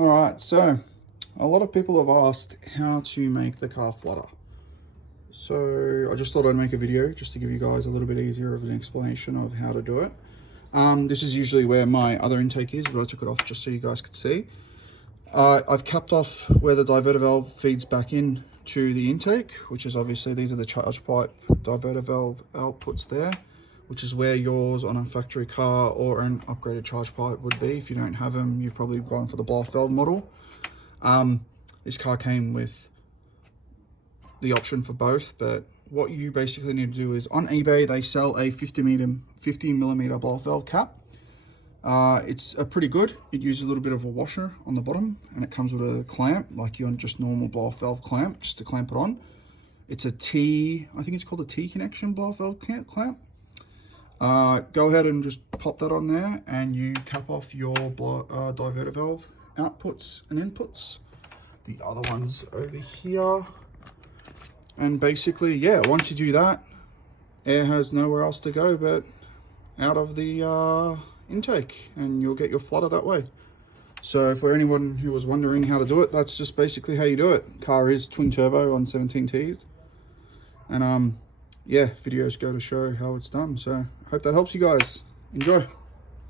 All right, so a lot of people have asked how to make the car flutter. So I just thought I'd make a video just to give you guys a little bit easier of an explanation of how to do it. This is usually where my other intake is, but I took it off just so you guys could see. I've capped off where the diverter valve feeds back in to the intake, which is obviously these are the charge pipe diverter valve outputs there, which is where yours on a factory car or an upgraded charge pipe would be. If you don't have them, you've probably gone for the blow-off valve model. This car came with the option for both, but what you basically need to do is on eBay they sell a 50 millimeter blow-off valve cap. It's pretty good. It uses a little bit of a washer on the bottom, and it comes with a clamp like your just normal blow-off valve clamp, just to clamp it on. It's a T, I think it's called a T connection blow-off valve clamp. Go ahead and just pop that on there, and you cap off your diverter valve outputs and inputs. The other one's over here. And basically, yeah, once you do that, air has nowhere else to go but out of the intake, and you'll get your flutter that way. So for anyone who was wondering how to do it, that's just basically how you do it. Car is twin turbo on 17Ts, and yeah, videos go to show how it's done. So hope that helps you guys. Enjoy.